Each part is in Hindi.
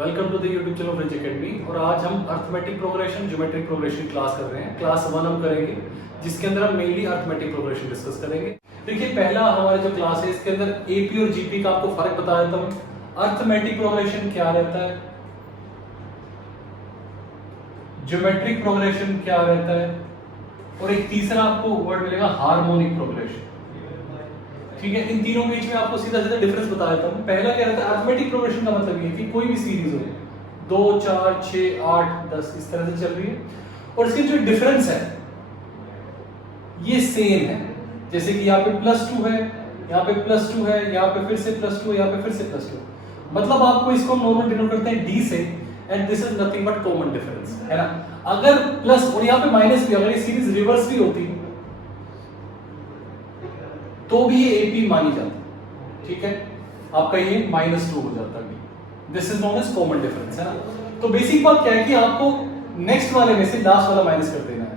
Welcome to the YouTube channel French academy. और आज हम arithmetic progression geometric progression class कर रहे हैं। क्लास 1 हम करेंगे जिसके अंदर हम मेनली अर्थमेटिक प्रोग्रेशन डिस्कस करेंगे। देखिए पहला हमारा जो क्लास है इसके अंदर एपी और जीपी का आपको फर्क बता देता हूँ। अर्थमेटिक प्रोग्रेशन क्या रहता है, ज्योमेट्रिक प्रोग्रेशन क्या रहता है, और एक तीसरा आपको वर्ड मिलेगा हार्मोनिक प्रोग्रेशन। ठीक है, इन तीनों के बीच में आपको सीधा सीधा डिफरेंस बता देता हूं। पहला क्या रहता है, अर्थमेटिक प्रोग्रेशन का मतलब ये है कि कोई भी सीरीज हो 2 4 6 8 10 इस तरह से चल रही है और इसके जो डिफरेंस है ये सेम है। जैसे कि यहाँ पे +2 है, यहाँ पे +2 है, यहाँ पे फिर से +2 है, यहाँ पे फिर से +2। मतलब आपको इसको नॉर्मल डिनोट करते हैं d से, and this is nothing but common difference, है ना। अगर प्लस और यहाँ पे माइनस भी, अगर ये सीरीज रिवर्स भी होती तो भी ये एपी मानी जाती। ठीक है, आपका ये -2 हो जाता है। This is known as common difference, है ना। तो बेसिक बात क्या है कि आपको नेक्स्ट वाले में से लास्ट वाला माइनस कर देना है।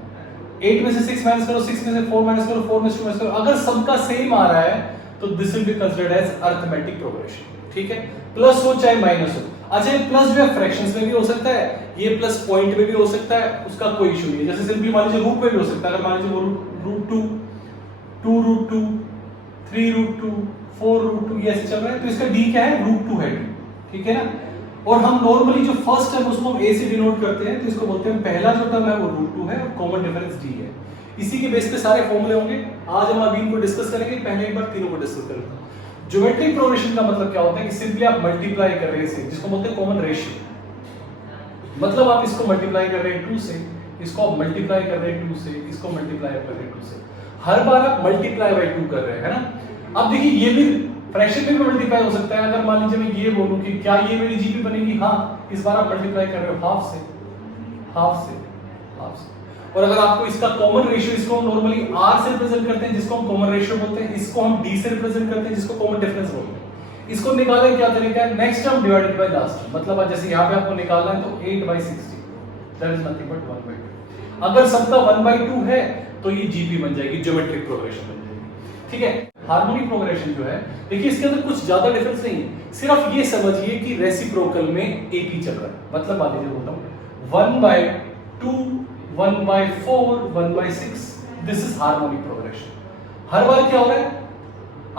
8 में से 6 माइनस करो, 6 में से 4 माइनस करो, 4 में से 2 माइनस करो। अगर सबका सेम आ रहा है तो this will be considered as arithmetic progression. ठीक है, प्लस हो चाहे माइनस हो। अच्छा, ये प्लस जो है फ्रैक्शंस में भी हो सकता है, ये प्लस पॉइंट में भी हो सकता है, उसका कोई इशू नहीं है। जैसे सिंपली मान लीजिए रूट में भी हो सकता है। अगर मान लीजिए वो √2 2√2 3√2 4√2 ये ऐसे चल रहा है तो इसका d क्या है, √2 है। ठीक है ना। और हम नॉर्मली जो फर्स्ट टर्म उसको हम a से डिनोट करते हैं, तो इसको बोलते हैं पहला जो टर्म है वो √2 है और कॉमन डिफरेंस d है। इसी के बेस पे सारे फॉर्मूले होंगे। आज हम अभी इनको डिस्कस करेंगे, पहले एक बार तीनों को डिस्कस कर लेते हैं। ज्योमेट्रिक प्रोग्रेशन का मतलब क्या होता है कि सिंपली आप मल्टीप्लाई कर रहे हैं इसे, जिसको बोलते हैं कॉमन रेशियो। मतलब आप इसको मल्टीप्लाई कर रहे हैं 2 से, इसको आप मल्टीप्लाई कर रहे हैं 2 से, इसको मल्टीप्लाई कर रहे हैं 2 से। हर बार आप मल्टीप्लाई बाय 2 कर रहे हैं, है ना। अब देखिए ये भी फ्रैक्शन में भी मल्टीप्लाई हो सकता है। अगर मान लीजिए मैं ये बोलूं कि क्या ये मेरी जीपी बनेगी, हाँ, इस बार आप मल्टीप्लाई कर रहे हो हाफ से, हाफ से, हाफ से। और अगर आपको इसका कॉमन रेशियो, इसको हम नॉर्मली r से रिप्रेजेंट करते हैं जिसको हम कॉमन रेशियो बोलते हैं, इसको हम d से रिप्रेजेंट करते हैं जिसको कॉमन डिफरेंस बोलते हैं। इसको निकालने क्या तरीका है, next term divided by last term. मतलब जैसे यहाँ पे आपको निकालना है तो 8/60, दैट इज नथिंग बट 1/2। अगर सबका 1/2 है तो ये जीपी बन जाएगी, ज्योमेट्रिक प्रोग्रेशन बन जाएगी। ठीक है, हार्मोनिक प्रोग्रेशन जो है, देखिए इसके अंदर कुछ ज्यादा डिफरेंस नहीं है। सिर्फ ये समझिए कि रेसिप्रोकल में एपी चल रहा है। मतलब मान लीजिए बोलता हूं 1/2 1/4 1/6, दिस इज हार्मोनिक प्रोग्रेशन। हर बार क्या हो रहा है,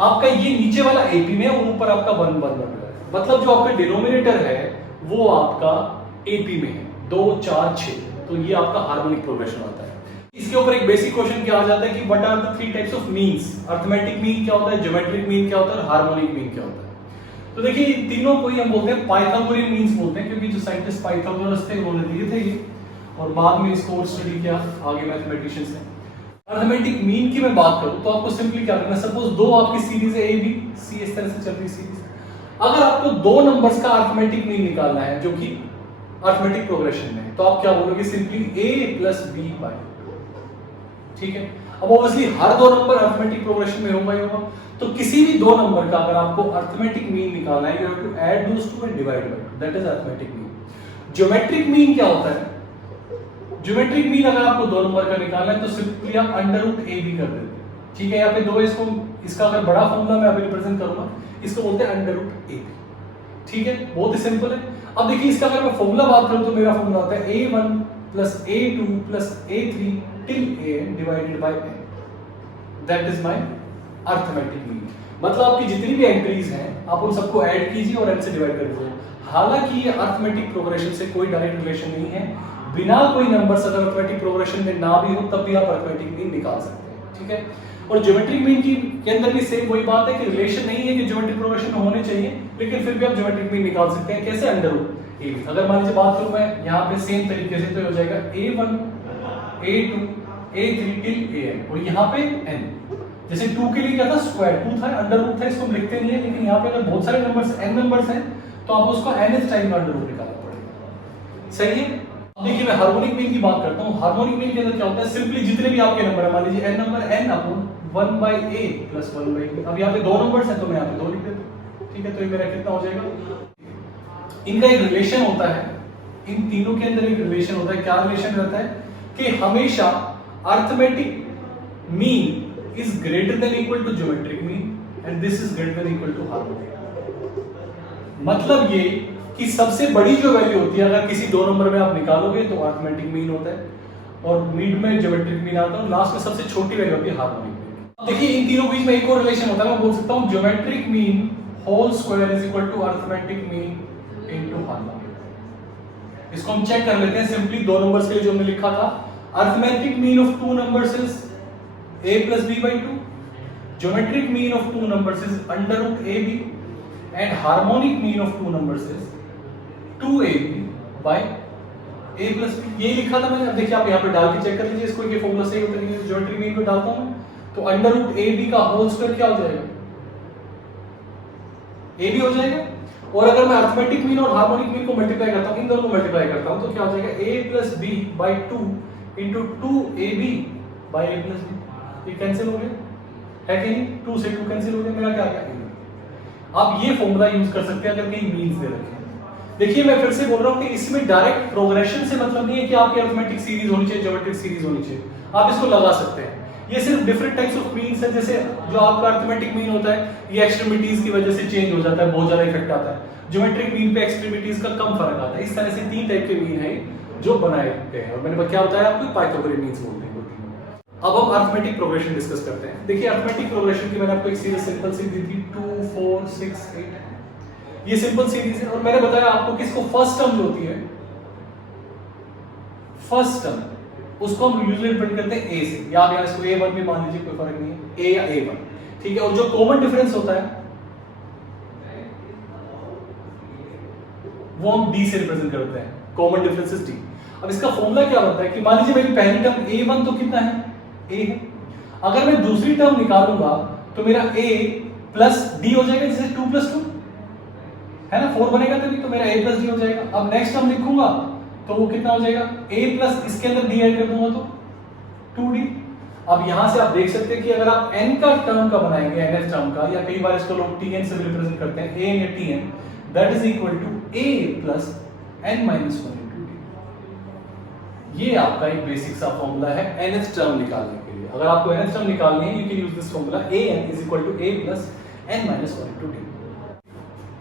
आपका ये नीचे वाला एपी में और ऊपर आपका 1 1 1 है। मतलब जो आपका डिनोमिनेटर है वो आपका एपी में है 2 4 6, तो ये आपका हार्मोनिक प्रोग्रेशन आता है। इसके ऊपर एक बेसिक क्वेश्चन क्या आ जाता है कि what are the 3 types of means. Arithmetic mean क्या होता है, ज्योमेट्रिक मीन क्या होता है, और हार्मोनिक मीन क्या होता है। तो देखिए इन तीनों को ही हम बोलते हैं पाइथागोरियन मीन्स बोलते हैं, क्योंकि जो साइंटिस्ट पाइथागोरस थे उन्होंने दिए थे ये, और बाद में इसको और स्टडी किया आगे मैथमेटिशियंस ने। अर्थमेटिक मीन की मैं बात करूं तो आपको सिंपली क्या करना है, सपोज दो आपकी सीरीज है ए बी सी, इस तरह से चल रही सीरीज। अगर आपको दो नंबर्स का अर्थमेटिक मीन निकालना है जो कि अर्थमेटिक प्रोग्रेशन में, तो आप क्या बोलोगे, सिंपली a + b/। ठीक है, अब ऑब्वियसली हर दो नंबर अर्थमेटिक प्रोग्रेशन में होगा ही होगा। तो किसी भी दो नंबर का अगर आपको अर्थमेटिक मीन निकालना है, you have to add those two and divide by 2, that is arithmetic mean. Geometric mean क्या होता है, ज्योमेट्रिक मीन अगर आपको दो नंबर का निकालना है तो सिंपली आप √ab कर देते हैं। ठीक है, यहाँ पे दो, इसको इसका अगर बड़ा फॉर्मूला मैं अभी रिप्रेजेंट करूंगा, इसको बोलते हैं √ab। ठीक है, बहुत ही सिंपल है। अब देखिए इसका अगर मैं फॉर्मूला बात करूं तो मेरा फॉर्मूला होता है a1 + a2 + a3 till an divided by n, that is my arithmetic mean। मतलब आपकी जितनी भी एंट्रीज हैं आप उन सबको ऐड कीजिए और n से डिवाइड कर दीजिए। हालांकि ये अर्थमेटिक प्रोग्रेशन से कोई डायरेक्ट रिलेशन नहीं है, बिना कोई नंबर्स अगर अर्थमेटिक प्रोग्रेशन में ना भी हो तब भी आप अर्थमेटिक मीन निकाल सकते हैं। ठीक है, और ज्योमेट्रिक मीन की के अंदर भी सेम वही बात है कि रिलेशन नहीं है कि ज्योमेट्रिक प्रोग्रेशन में होने चाहिए, लेकिन फिर भी आप ज्योमेट्रिक मीन निकाल सकते हैं। कैसे, √ab। अगर मान लीजिए बात करूं मैं यहाँ पे सेम तरीके से, तो हो जाएगा a1 a2 a3 till an, और यहाँ पे n। जैसे 2 के लिए क्या था, स्क्वायर 2 था, √, था, इसको हम लिखते नहीं है, लेकिन यहाँ पे अगर बहुत सारे नंबर्स n नंबर्स हैं तो आप उसको nth टाइम का √, निकालना पड़ेगा। सही है। अब देखिए मैं हार्मोनिक मीन की बात करता हूँ। हार्मोनिक मीन के अंदर क्या होता है, सिंपली जितने भी आपके नंबर है, मान लीजिए n number n upon 1/a + 1/b। अब यहाँ पे दो नंबर्स हैं तो मैं यहाँ पे 2 लिख देता हूँ। ठीक है, तो ये मेरा कितना हो जाएगा, इनका एक रिलेशन होता है, इन तीनों के अंदर एक रिलेशन होता है। क्या रिलेशन रहता है कि हमेशा arithmetic mean is greater than equal to geometric mean and this is greater than equal to harmonic. मतलब ये कि सबसे बड़ी जो वैल्यू होती है अगर किसी दो नंबर में आप निकालोगे तो अरिथमेटिक मीन होता है, और मिड में ज्योमेट्रिक मीन आता है, लास्ट में सबसे छोटी वैल्यू होती है हार्मोनिक मीन। देखिए इन तीनों बीच में एक और रिलेशन होता है, मैं बोल सकता हूं geometric mean whole square is equal to arithmetic mean into harmonic. इसको हम चेक कर लेते हैं सिंपली दो नंबर्स के लिए जो हमने लिखा था। Arithmetic mean of two numbers is a plus b by 2, geometric mean of two numbers is under root ab, and harmonic mean of two numbers is 2ab by a plus b। ये लिखा था मैंने। अब देखिए आप यहाँ पे डाल के चेक कर लीजिए इसको, ये फॉर्मूला सही होता है। ज्योमेट्रिक मीन को डालता हूँ तो अंडर रूट ab का होल स्क्वायर क्या हो जाएगा, ab हो जाएगा। और अगर मैं अरिथमेटिक मीन और हार्मोनिक मीन को मल्टीप्लाई करता हूँ, इन दोनों को मल्टीप्लाई करता हूँ, तो क्या हो जाएगा a plus b by 2 into 2ab by a plus b। ये कैंसिल हो गया है कि नहीं, 2 से 2 कैंसिल हो गया, मेरा क्या आ गया। आप ये फॉर्मूला यूज कर सकते हैं अगर कहीं मीन्स दे रखे हैं। देखिए मैं फिर से बोल रहा हूं कि इसमें डायरेक्ट प्रोग्रेशन से मतलब नहीं है कि आपकी अरिथमेटिक सीरीज होनी चाहिए, ज्योमेट्रिक सीरीज होनी चाहिए, आप इसको लगा सकते हैं। ये सिर्फ डिफरेंट टाइप्स ऑफ मीन्स है। जैसे जो आपका अरिथमेटिक मीन होता है ये एक्सट्रीमिटीज की वजह से चेंज हो जाता है, बहुत ज्यादा इफेक्ट आता है। ज्योमेट्रिक मीन पे एक्सट्रीमिटीज का कम फर्क आता है। इस तरह से तीन टाइप के मीन है जो बनाए गए हैं, और मैंने क्या बताया आपको, पाइथागोरस मीन्स बोलते हैं। अब हम अरिथमेटिक प्रोग्रेशन डिस्कस करते हैं। देखिए अरिथमेटिक प्रोग्रेशन की मैंने आपको एक सीरीज सिंपल सी दी थी 2 4 6 8। ये सिंपल सीरीज है, और मैंने बताया आपको कि इसको फर्स्ट टर्म जो होती है, फर्स्ट टर्म उसको हम यूजुअली रिप्रेजेंट करते हैं a से, या आप यहां इसको a1 भी मान लीजिए, कोई फर्क नहीं है, a या a1, ठीक है। और जो कॉमन डिफरेंस होता है वो हम d से रिप्रेजेंट करते हैं, कॉमन डिफरेंस इज d। अब इसका फॉर्मूला क्या होता है कि मान लीजिए मेरी पहली टर्म a1 तो कितना है, a है। अगर मैं दूसरी टर्म निकालूंगा तो मेरा a प्लस d हो जाएगा, जैसे 2 प्लस 2 है ना, 4 बनेगा तभी, तो मेरा a प्लस d हो जाएगा। अब नेक्स्ट टर्म लिखूंगा तो वो कितना हो जाएगा, a प्लस इसके अंदर d ऐड कर दूंगा तो 2d। अब यहां से आप देख सकते हैं कि अगर आप n का टर्म का बनाएंगे, nth टर्म का, या कई बार इसको लोग tn से भी रिप्रेजेंट करते हैं, a या tn, that is equal to a plus n minus 1 into d। ये आपका एक बेसिक सा फॉर्मूला है nth टर्म निकालने के लिए। अगर आपको nth टर्म निकालनी है, you can use this formula an is equal to a plus n minus 1 into d।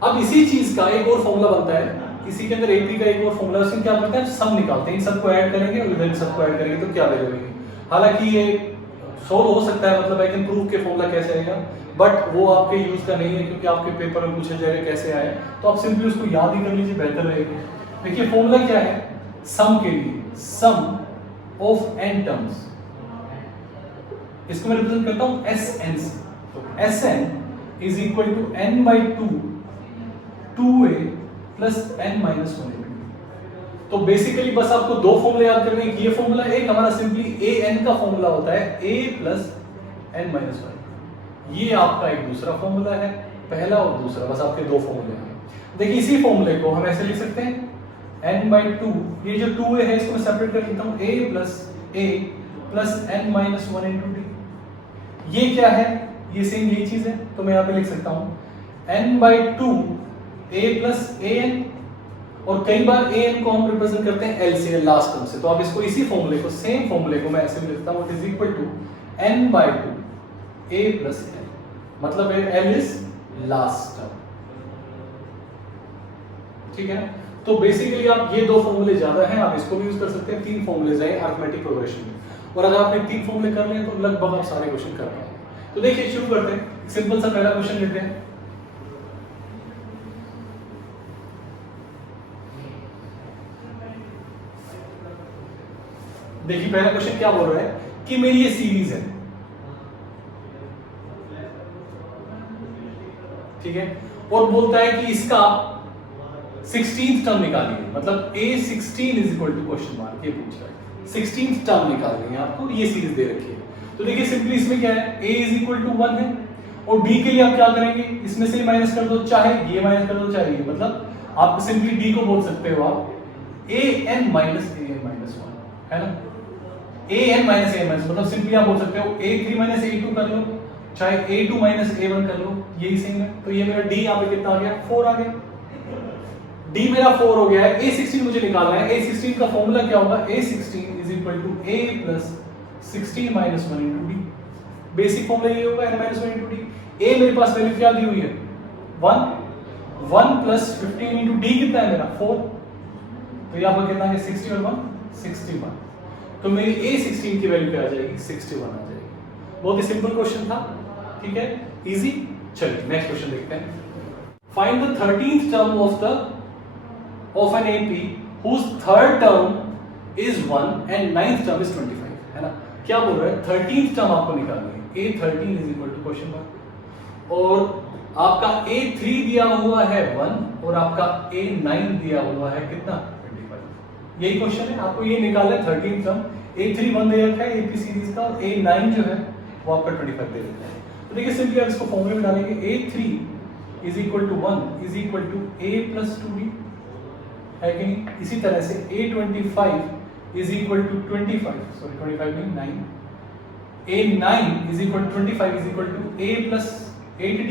अब इसी चीज का एक और फॉर्मूला बनता है, इसी के अंदर AP का एक और फॉर्मूला, उसमें क्या बनता है, सम निकालते हैं। इन सबको ऐड करेंगे और इधर सबको ऐड करेंगे तो क्या वैल्यू आएगी। हालांकि ये सोल्व हो सकता है, मतलब आई कैन प्रूव के फॉर्मूला कैसे आएगा, बट वो आपके यूज का नहीं है, क्योंकि आपके पेपर में पूछा जाएगा कैसे आया, तो आप सिंपली उसको याद ही कर लीजिए, बेहतर रहेगा। देखिए फॉर्मूला क्या है सम के लिए, सम ऑफ n टर्म्स, इसको मैं रिप्रेजेंट करता हूं Sn से। तो Sn is equal to n by 2 2a plus n minus 1। तो बेसिकली बस आपको दो फॉर्मूले याद करने हैं, ये फॉर्मूला, एक हमारा सिंपली an का फॉर्मूला होता है a प्लस n माइनस 1। ये आपका एक दूसरा फॉर्मूला है, पहला और दूसरा, बस आपके दो फॉर्मूले हैं। देखिए इसी फॉर्मूले को हम ऐसे लिख सकते हैं n बाई 2, ये जो 2a है इसको मैं सेपरेट कर लेता हूं, a plus n minus 1 into d। ये क्या है, ये सेम यही चीज है, तो मैं यहाँ पे लिख सकता हूं n by 2 a plus an, और कई बार an को हम रिप्रेजेंट करते हैं l से, लास्ट टर्म से। तो आप इसको इसी फॉर्मूले को, सेम फॉर्मूले को मैं ऐसे लिखता हूं, it is equal to n by 2 a plus n, मतलब l इज लास्ट टर्म, ठीक है ना। तो बेसिकली आप ये दो फॉर्मूले ज्यादा हैं, आप इसको भी यूज कर सकते हैं। तीन फॉर्मूले हैं अरिथमेटिक प्रोग्रेशन में, और अगर आपने तीन फॉर्मूले कर लिए तो लगभग आप सारे क्वेश्चन कर पाएंगे। तो देखिए शुरू करते हैं, सिंपल सा पहला क्वेश्चन लेते हैं। देखिए पहला क्वेश्चन क्या बोल रहा है कि मेरी ये सीरीज है, ठीक है, और बोलता है कि इसका 16th टर्म निकालिए, मतलब a16 is equal to question mark, ये पूछ रहा है 16th टर्म निकालनी है आपको, ये सीरीज दे रखी है। तो देखिए सिंपली इसमें क्या है, a इज इक्वल टू 1 है, और d के लिए आप क्या करेंगे, इसमें से माइनस कर दो, चाहे ये माइनस कर दो चाहे ये, मतलब आप सिंपली d को बोल सकते हो आप an माइनस an माइनस 1, है ना, an माइनस an माइनस, मतलब सिंपली आप बोल सकते हो a3 माइनस a2 कर लो, चाहे a2 माइनस a1 कर लो, यही सेम है। तो ये मेरा d यहाँ पे कितना आ गया, 4 आ गया, d मेरा 4 हो गया है। a16 मुझे निकालना है, a16 का फॉर्मूला क्या होगा, a16 is equal to a plus 16 minus 1 into D. Basic formula ये होगा n minus 1 into D. a मेरे पास वैल्यू क्या दी हुई है, 1, 1 प्लस 15 इंटू डी कितना है मेरा 4, तो ये आपका कितना है 60 और 1 61, तो मेरी ए 16 की वैल्यू क्या आ जाएगी 61 आ जाएगी। बहुत ही सिंपल क्वेश्चन था, ठीक है, इजी। चलिए नेक्स्ट क्वेश्चन देखते हैं। Find the 13th term of an AP whose third term is 1 and 9th term is 25, है ना। क्या बोल रहा है 13th टर्म आपको निकालनी है, A13 is equal to question mark, और आपका A3 दिया हुआ है 1 और आपका A9 दिया हुआ है कितना 25। यही क्वेश्चन है, आपको ये निकालना है 13th टर्म। A3 1 दे रखा है AP सीरीज का, और A9 जो है वो आपका 25 दे रखा है। तो देखिए सिंपली आप इसको फॉर्मूले में डालेंगे, A3 is equal to 1 is equal to A plus 2B, है कि नहीं। इसी तरह से A25 is equal to 25, sorry 25 नहीं 9, A9 is equal to 25 is equal to A plus 8D,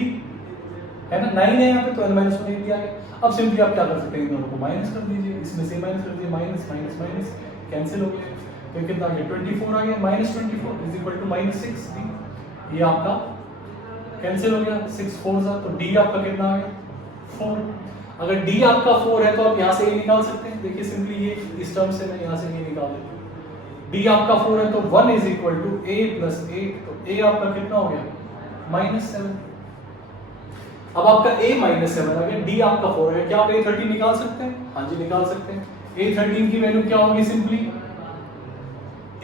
है ना। 9 है यहाँ पे तो N minus 1 8 दिया गया। अब सिंपली आप क्या कर सकते हैं, इन दोनों को माइनस कर दीजिए, इसमें से माइनस कर दीजिए, माइनस माइनस माइनस कैंसिल हो गया, तो कितना आ गया 24 आ गया, minus 24 is equal to minus 6D, ये आपका कैंसिल हो गया, 6 4 सा, तो D आपका कितना आ गया 4। अगर D आपका 4 है तो आप यहाँ से ये निकाल सकते हैं, देखिए सिंपली ये इस टर्म से मैं यहाँ से ये निकाल देता हूँ। D आपका 4 है तो 1 is equal to A plus 8, तो A आपका कितना हो गया -7। अब आपका A -7 आ गया, D आपका 4 है, क्या आप A13 निकाल सकते हैं? हाँ जी निकाल सकते हैं। A13 की वैल्यू क्या होगी, simply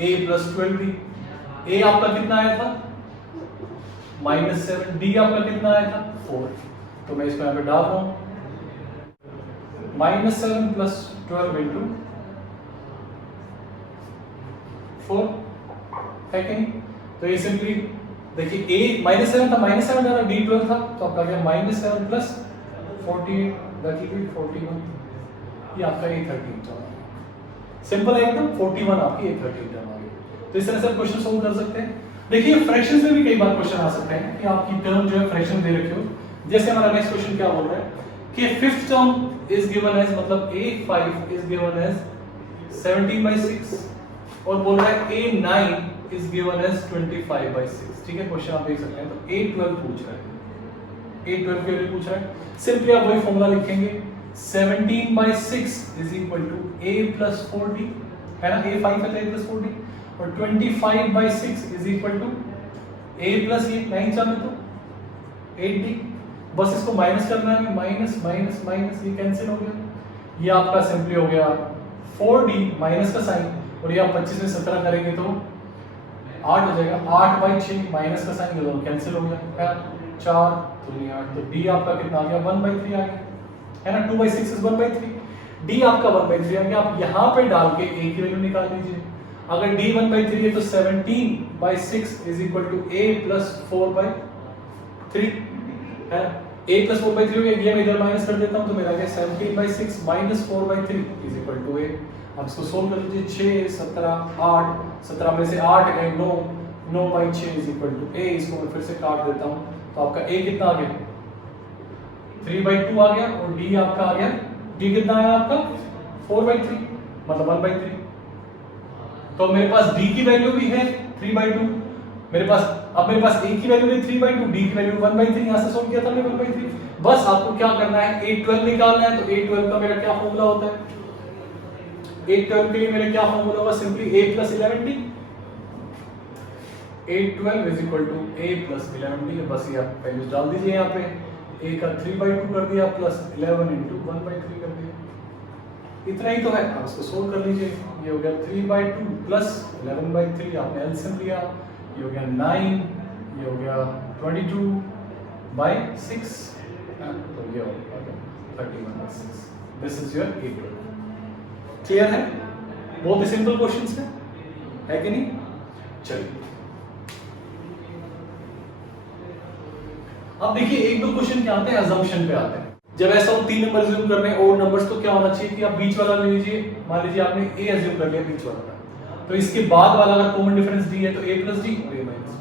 A plus 12D। A आपका कितना आया था -7, D आपका कितना आया था 4, तो मैं इसको यहाँ पे डाल रहा हूँ, -7 plus 12 into 4, है कि नहीं। तो ये सिंपली देखिए A -7 था, -7 डाला, D 12 था, तो आपका गया -7 plus 48 that will be 41, ये आपका A13 टर्म है। सिंपल है एकदम, 41 आपकी A13 टर्म आ गई। तो इस तरह से आप क्वेश्चन सोल्व कर सकते हैं। देखिए फ्रैक्शंस में भी कई बार क्वेश्चन आ सकते हैं कि आपकी टर्म जो है फ्रैक्शन दे रखी हो, जैसे हमारा नेक्स्ट क्वेश्चन क्या बोल रहा है कि fifth term is given as, मतलब A5 इज गिवन एज 17/6, और बोल रहा है A9 इज गिवन एज 25/6, ठीक है। क्वेश्चन आप देख सकते हैं, तो A12 पूछ रहा है, A12 के लिए पूछ रहा है। सिंपली आप वही फॉर्मूला लिखेंगे, 17/6 is equal to A plus 4D, है ना, A5 है तो A plus 4D, और 25/6 is equal to A plus 8, 9 चाहे तो 8D, बस इसको माइनस करना है, माइनस माइनस माइनस, ये कैंसिल हो गया, ये आपका सिंपली हो गया 4D माइनस का साइन, और ये आप 25 में 17 करेंगे तो 8 हो जाएगा, 8/6 माइनस का साइन, ये दोनों कैंसिल हो गया, 4 तो 8, तो D आपका कितना आ गया 1/3 आ गया, है ना। 2/6 इज 1/3, D आपका 1/3 आ गया। आप यहाँ पे डाल के A की वैल्यू निकाल लीजिए, अगर D 1/3 है तो 17/6 is equal to A plus 4/3, है। A plus 4/3 हो गया, ये मैं इधर माइनस कर देता हूँ, तो मेरा आ गया 17/6 minus 4/3 is equal to A। अब इसको सोल्व कर लीजिए, 6 17 8, 17 में से 8 गए 9, 9/6 इज इक्वल टू A। इसको मैं फिर से काट देता हूँ, तो आपका A कितना आ गया 3/2 आ गया, और D आपका आ गया, D कितना आया आपका 4/3, मतलब 1/3। तो मेरे पास D की वैल्यू भी है 3/2, मेरे पास अब मेरे पास A की वैल्यू है 3/2, D की वैल्यू 1/3, यहां से सोल्व किया था मैंने 1/3। बस आपको क्या करना है, A12 निकालना है, तो A12 का मेरा क्या फॉर्मूला होता है, A12 के लिए मेरा क्या फॉर्मूला होगा, simply A plus 11D, A12 is equal to A plus 11D, बस ये आप वैल्यूज डाल दीजिए यहाँ पे, A का 3/2 कर दिया प्लस 11 into 1/3 कर दिया, इतना ही तो है। आप इसको सोल्व कर लीजिए, ये हो गया 3/2 प्लस 11/3, आपने एलसीएम लिया, ये हो गया 9, ये हो गया 22/6, तो ये हो गया 31/6। This is your A12। Clear है, बहुत ही सिंपल क्वेश्चंस है कि नहीं। चलिए अब देखिए एक दो क्वेश्चन क्या आते हैं, अजम्पशन पे आते हैं। जब ऐसा हो 3 नंबर अज्यूम करने और नंबर्स, तो क्या होना चाहिए कि आप बीच वाला ले लीजिए, मान लीजिए आपने A अज्यूम कर लिया बीच वाला, तो इसके बाद वाला अगर कॉमन डिफरेंस D है तो A plus D और A minus D।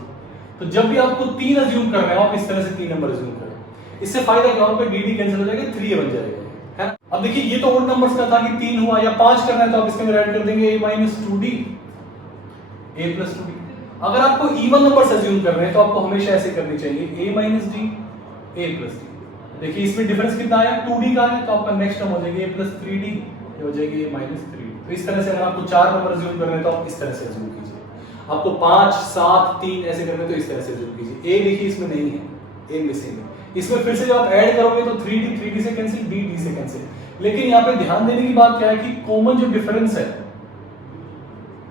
तो जब भी आपको 3 अज्यूम करना है, आप इस तरह से 3 नंबर अज्यूम करें, इससे फायदा क्या होगा, DD कैंसिल हो जाएगा, 3A बन जाएगा, है। अब देखिए ये तो ओड नंबर्स का था कि 3 हुआ या 5 करना है, तो आप इसके अंदर ऐड कर देंगे A minus 2D, A plus 2D। अगर आपको इवन नंबर्स अज्यूम कर रहे हैं तो आपको हमेशा ऐसे करनी चाहिए A minus D, A plus D, देखिए इसमें डिफरेंस कितना आया, 2d का है, तो आपका नेक्स्ट टर्म हो जाएगी a प्लस 3d, ये हो जाएगी a माइनस 3d। तो इस तरह से अगर आपको 4 नंबर अज्यूम करने हैं तो आप इस तरह से अज्यूम कीजिए, आपको 5 7 3 ऐसे करने तो इस तरह से अज्यूम कीजिए। a देखिए इसमें नहीं है, a मिसिंग है, इसमें फिर से जब आप ऐड करोगे तो 3d से कैंसिल, d से कैंसिल। लेकिन यहाँ पे ध्यान देने की बात क्या है कि कॉमन जो डिफरेंस है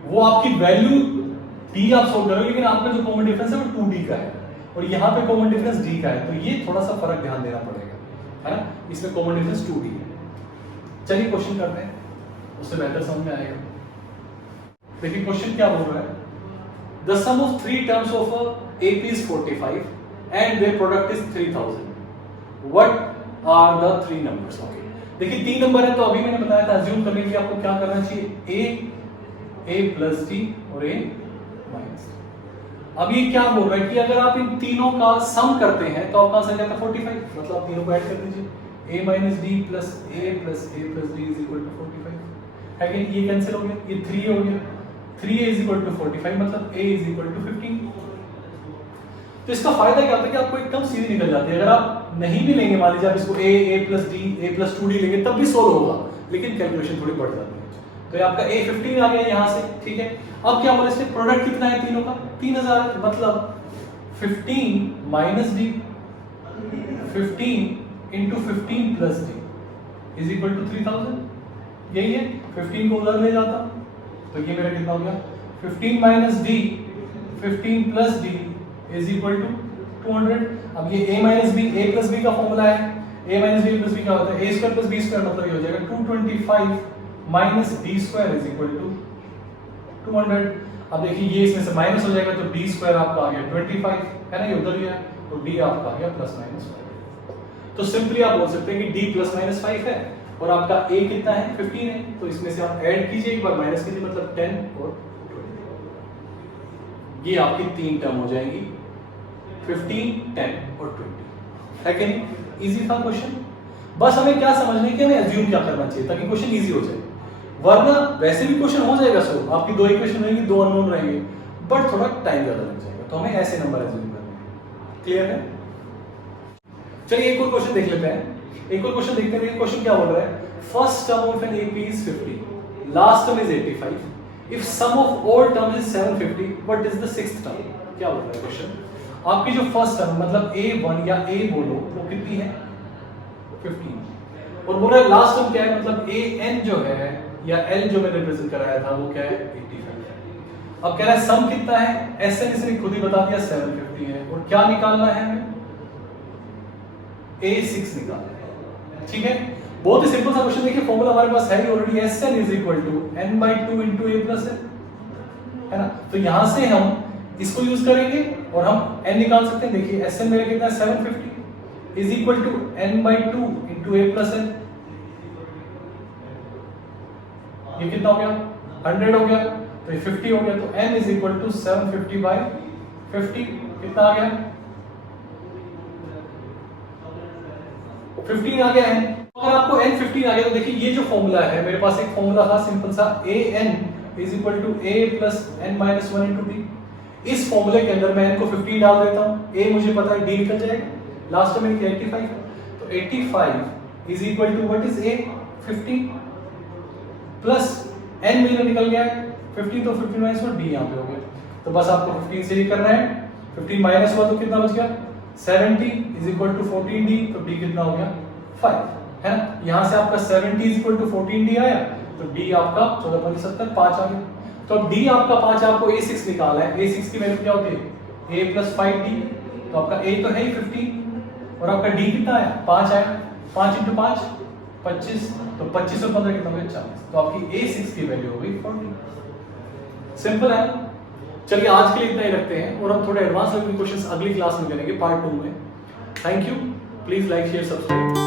वो आपकी वैल्यू d आप सोल्व करोगे, लेकिन आपका जो कॉमन डिफरेंस है वो 2d का है और यहाँ पे कॉमन डिफरेंस d का है, तो ये थोड़ा सा फर्क ध्यान देना पड़ेगा, है ना। इसमें कॉमन डिफरेंस 2d है। चलिए क्वेश्चन करते हैं, उससे बेहतर समझ में आएगा। देखिए क्वेश्चन क्या बोल रहा है, the sum of 3 terms of AP is 45 and their product is 3000, what are the 3 numbers? Okay देखिए 3 नंबर है, तो अभी मैंने बताया था अज्यूम करने के लिए आपको क्या करना चाहिए, a प्लस d और a माइनस d। अब ये क्या बोल रहा है कि अगर आप इन तीनों का सम करते हैं तो आपका आंसर क्या था 45, मतलब आप तीनों को ऐड कर दीजिए, a minus d plus a d is equal to 45 है कि ये कैंसिल हो गया, ये 3 हो गया, 3a इज इक्वल टू 45 मतलब a इज इक्वल टू 15। तो इसका फायदा क्या होता है कि आपको एकदम सीधी निकल जाती है। अगर आप नहीं भी लेंगे, मान लीजिए आप इसको a plus d a plus 2d लेंगे तब भी सोल्व होगा, लेकिन कैलकुलेशन थोड़ी बढ़ जाती है। तो ये आपका a 15 आ गया यहाँ से, ठीक है। अब क्या बोले, इसमें प्रोडक्ट कितना है तीनों का, 3000, मतलब 15 minus d 15 into 15 plus d is equal to 3000। यही है, 15 को उधर ले जाता तो ये मेरा कितना हो गया, 15 minus d 15 plus d is equal to 200। अब ये a minus b, a plus b का फॉर्मूला है, a minus b plus b क्या होता है, a square plus b square, मतलब ये हो जाएगा 225 minus d square is equal to 200। अब देखिए ये इसमें से माइनस हो जाएगा तो d स्क्वायर आपका आ गया 25, है ना, ये उधर गया तो d आपका आ गया प्लस माइनस 5। तो सिंपली आप बोल सकते हैं कि d प्लस माइनस 5 है और आपका a कितना है, 15 है, तो इसमें से आप ऐड कीजिए, एक बार माइनस कीजिए, मतलब 10 और 20। ये आपकी 3 टर्म हो जाएंगी, 15 10 और 20, है कि नहीं। इजी था क्वेश्चन, बस हमें क्या समझना है कि हमें अज्यूम क्या करना चाहिए ताकि क्वेश्चन इजी हो जाए, वरना वैसे भी क्वेश्चन हो जाएगा सो आपकी 2 इक्वेशन रहेंगी, 2 अननोन रहेंगे, बट थोड़ा टाइम ज्यादा लग जाएगा, तो हमें ऐसे नंबर अज्यूम करने हैं। क्लियर है। चलिए एक और क्वेश्चन देख लेते हैं, एक और क्वेश्चन देखते हैं। क्वेश्चन क्या बोल रहा है, first term of an AP is 50, last term is 85, if sum of all term is 750, what is the sixth term. क्या बोल रहा है क्वेश्चन, आपकी जो फर्स्ट टर्म मतलब a1 या a बोलो वो कितनी है, 15, और बोल रहा है लास्ट टर्म क्या है, मतलब an जो है या l जो मैंने रिप्रेजेंट कराया था वो क्या है, 85। अब कह रहा है सम कितना है, sn इसने खुद ही बता दिया 750 है, और क्या निकालना है हमें, a6 निकालना है, ठीक है। बहुत ही सिंपल सा क्वेश्चन, देखिए फॉर्मूला हमारे पास है ही already, sn is equal to n/2 into a plus n, है ना। तो यहां से हम इसको यूज करेंगे और हम n निकाल सकते हैं। देखिए sn मेरा कितना है, 750 is equal to n/2 into a plus n, ये कितना हो गया, 100 हो गया, तो ये 50 हो गया, तो n is equal to 750 by 50, कितना आ गया, 15 आ गया n। अगर आपको n 15 आ गया तो देखिए ये जो फॉर्मूला है, मेरे पास एक फॉर्मूला था सिंपल सा, an is equal to a plus n minus 1 into d। इस फॉर्मूले के अंदर मैं n को 15 डाल देता हूं, a मुझे पता है, d निकल जाएगा, लास्ट में 85, तो 85 is equal to what is a, 15 plus n मेरा निकल गया है 15, तो 15 माइनस 1 d यहां पे हो गया। तो बस आपको 15 से ही करना है, 15 माइनस 1 तो कितना बच गया, 70 इज इक्वल टू 14d, तो d कितना हो गया, 5, है ना। यहां से आपका 70 इज इक्वल टू 14d आया, तो d आपका 14 5 आ गया। तो अब d आपका 5, आपको a6 निकालना है, a6 की वैल्यू क्या होती है, a प्लस 5d, तो आपका a तो है ही 15 और आपका d कितना आया, 5 आया, 5 इंटू 5 25, तो 25 और 15 कितना हो गया, 40, तो आपकी a6 की वैल्यू हो गई 40। सिंपल है। चलिए आज के लिए इतना ही रखते हैं और हम थोड़े एडवांस लेवल के क्वेश्चंस अगली क्लास में करेंगे पार्ट 2 में। Thank you, please like share subscribe.